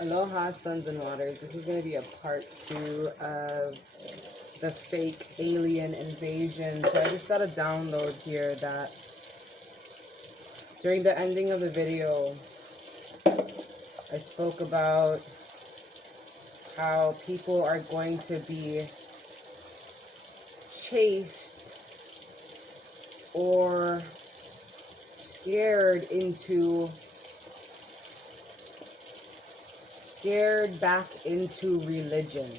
Aloha, sons and waters. This is going to be a part 2 of the fake alien invasion. So I just got a download here that during the ending of the video, I spoke about how people are going to be chased or scared back into religion,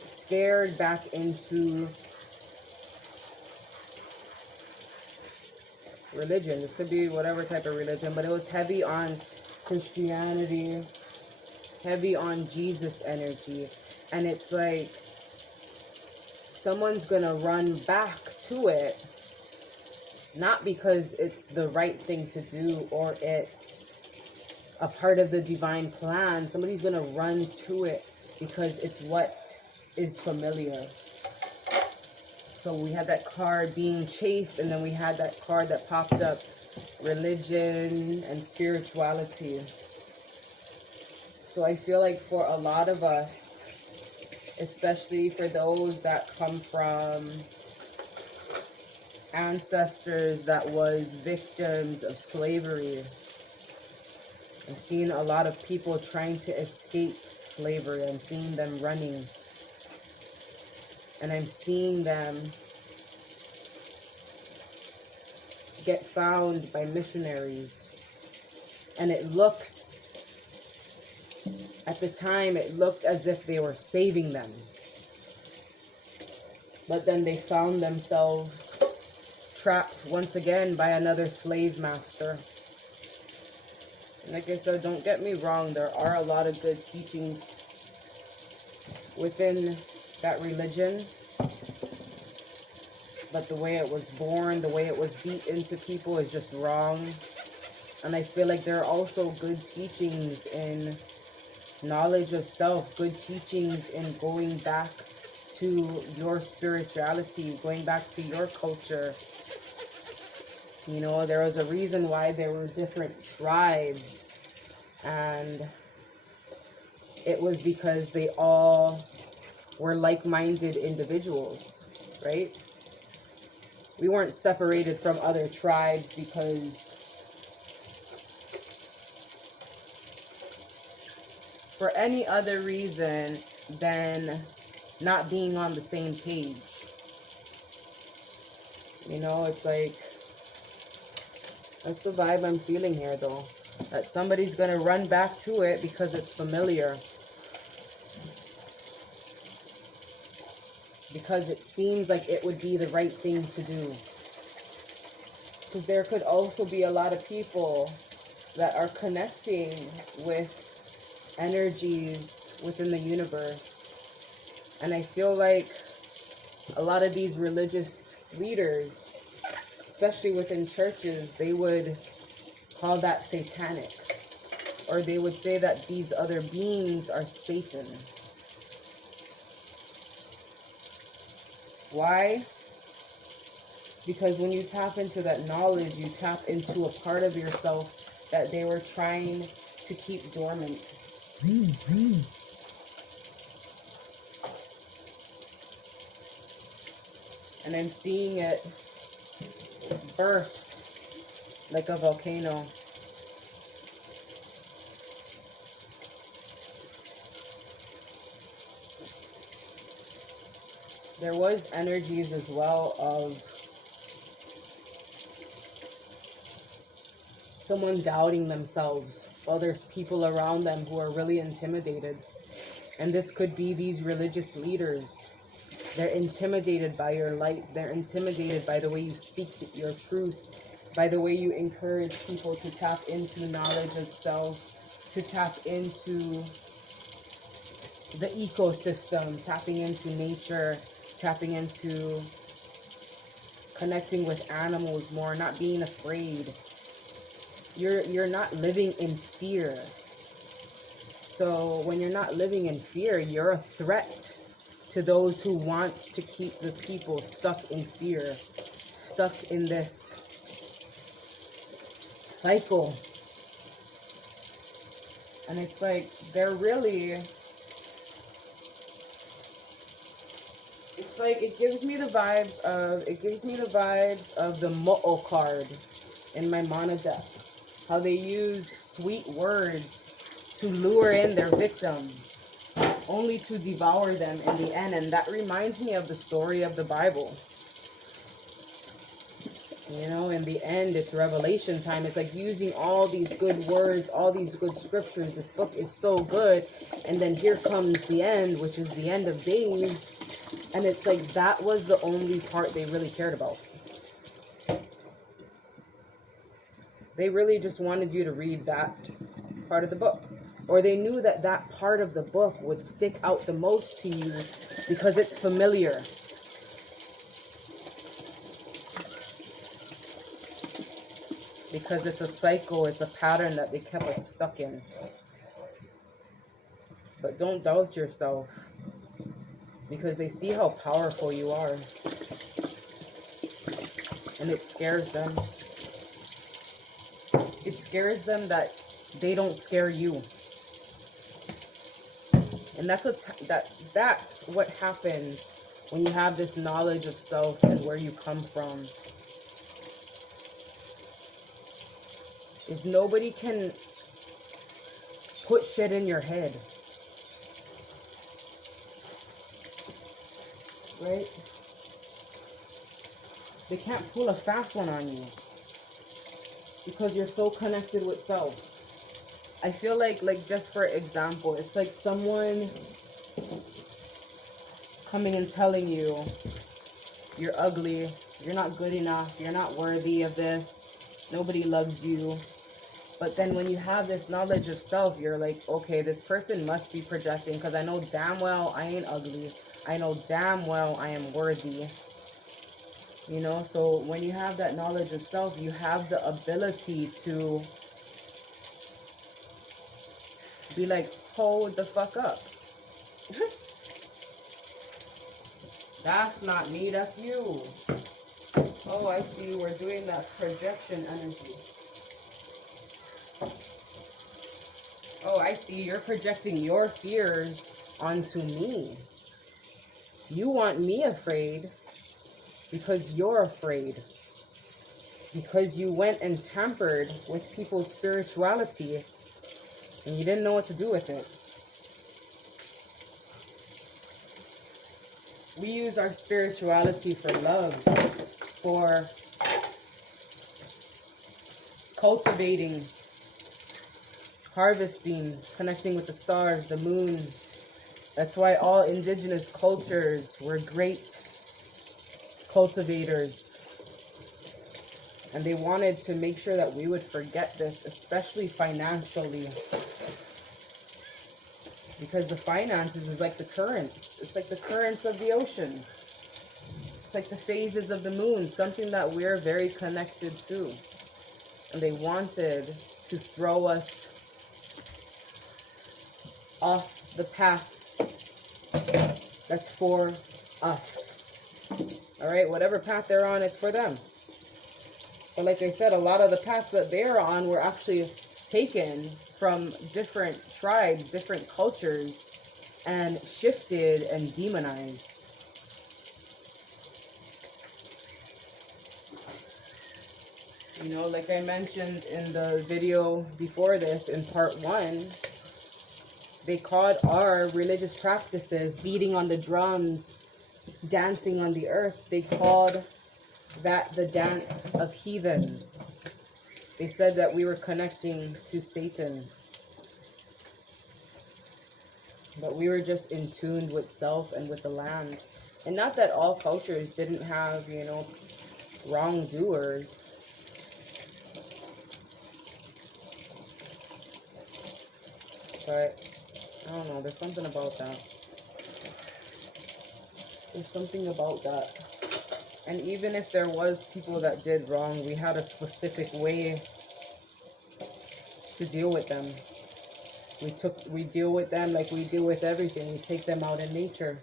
scared back into religion. This could be whatever type of religion, but it was heavy on Christianity, heavy on Jesus energy. And it's like someone's gonna run back to it, not because it's the right thing to do or it's a part of the divine plan. Somebody's gonna run to it because it's what is familiar. So we had that card being chased, and then we had that card that popped up, religion and spirituality. So I feel like for a lot of us, especially for those that come from ancestors that was victims of slavery, I'm seeing a lot of people trying to escape slavery. I'm seeing them running. And I'm seeing them get found by missionaries. And it looks, at the time, it looked as if they were saving them. But then they found themselves trapped once again by another slave master. Like I said, don't get me wrong, there are a lot of good teachings within that religion, but the way it was born, the way it was beat into people is just wrong. And I feel like there are also good teachings in knowledge of self, good teachings in going back to your spirituality, going back to your culture. You know, there was a reason why there were different tribes, and it was because they all were like-minded individuals, right? We weren't separated from other tribes because for any other reason than not being on the same page. You know, it's like, that's the vibe I'm feeling here, though. That somebody's going to run back to it because it's familiar. Because it seems like it would be the right thing to do. Because there could also be a lot of people that are connecting with energies within the universe. And I feel like a lot of these religious leaders, especially within churches, they would call that satanic, or they would say that these other beings are Satan. Why? Because when you tap into that knowledge, you tap into a part of yourself that they were trying to keep dormant. And I'm seeing it burst like a volcano. There was energies as well of someone doubting themselves while there's people around them who are really intimidated. And this could be these religious leaders. They're intimidated by your light. They're intimidated by the way you speak your truth, by the way you encourage people to tap into knowledge of self, to tap into the ecosystem, tapping into nature, tapping into connecting with animals more, not being afraid. You're not living in fear. So when you're not living in fear, you're a threat to those who want to keep the people stuck in fear, stuck in this cycle. And it's like, they're really, it's like, it gives me the vibes of the Mo'o card in my mana deck. How they use sweet words to lure in their victims, only to devour them in the end. And that reminds me of the story of the Bible. You know, in the end, it's revelation time. It's like using all these good words, all these good scriptures. This book is so good. And then here comes the end, which is the end of days. And it's like, that was the only part they really cared about. They really just wanted you to read that part of the book. Or they knew that that part of the book would stick out the most to you because it's familiar. Because it's a cycle, it's a pattern that they kept us stuck in. But don't doubt yourself, because they see how powerful you are. And it scares them. It scares them that they don't scare you. And that's what happens when you have this knowledge of self and where you come from. Is nobody can put shit in your head. Right? They can't pull a fast one on you because you're so connected with self. I feel like just for example, it's like someone coming and telling you you're ugly, you're not good enough, you're not worthy of this, nobody loves you. But then when you have this knowledge of self, you're like, okay, this person must be projecting, because I know damn well I ain't ugly. I know damn well I am worthy. You know, so when you have that knowledge of self, you have the ability to be like, hold the fuck up. That's not me, that's you. Oh, I see, we're doing that projection energy. Oh, I see, you're projecting your fears onto me. You want me afraid because you're afraid. Because you went and tampered with people's spirituality and you didn't know what to do with it. We use our spirituality for love, for cultivating, harvesting, connecting with the stars, the moon. That's why all indigenous cultures were great cultivators. And they wanted to make sure that we would forget this, especially financially. Because the finances is like the currents. It's like the currents of the ocean. It's like the phases of the moon, something that we're very connected to. And they wanted to throw us off the path that's for us. Alright, whatever path they're on, it's for them. But like I said, a lot of the paths that they're on were actually taken from different tribes, different cultures, and shifted and demonized. You know, like I mentioned in the video before this, in part 1, they called our religious practices, beating on the drums, dancing on the earth, they called that the dance of heathens. They said that we were connecting to Satan. But we were just in tune with self and with the land. And not that all cultures didn't have, you know, wrongdoers. But, I don't know, there's something about that. There's something about that. And even if there was people that did wrong, we had a specific way to deal with them. We deal with them like we deal with everything. We take them out in nature.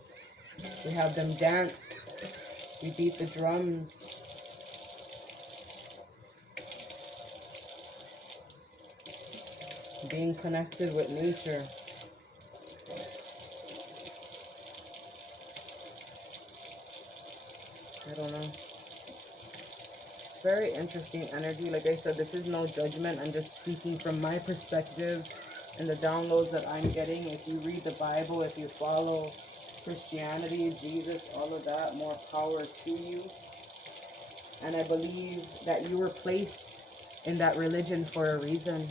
We have them dance. We beat the drums. being connected with nature. I don't know. Very interesting energy. Like I said, this is no judgment. I'm just speaking from my perspective and the downloads that I'm getting. If you read the Bible, if you follow Christianity, Jesus, all of that, more power to you. And I believe that you were placed in that religion for a reason.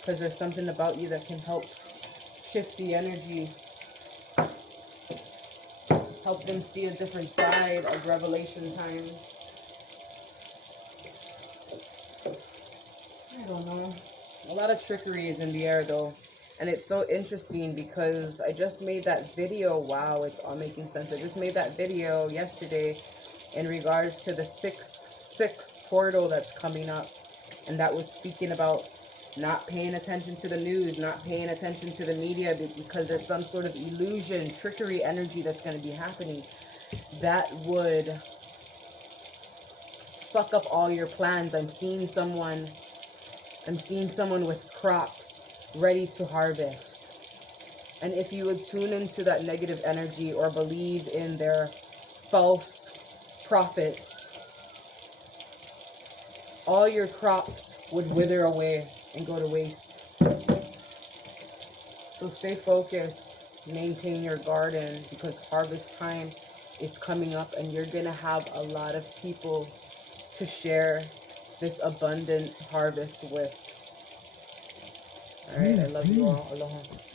Because there's something about you that can help shift the energy. Help them see a different side of Revelation times. I don't know. A lot of trickery is in the air though. And it's so interesting because I just made that video. Wow, it's all making sense. I just made that video yesterday in regards to the 6/6 portal that's coming up. And that was speaking about not paying attention to the news, not paying attention to the media because there's some sort of illusion, trickery energy that's going to be happening that would fuck up all your plans. I'm seeing someone with crops ready to harvest. And if you would tune into that negative energy or believe in their false prophets, all your crops would wither away and go to waste. So stay focused, maintain your garden, because harvest time is coming up and you're going to have a lot of people to share this abundant harvest with. All right, I love you all. Aloha.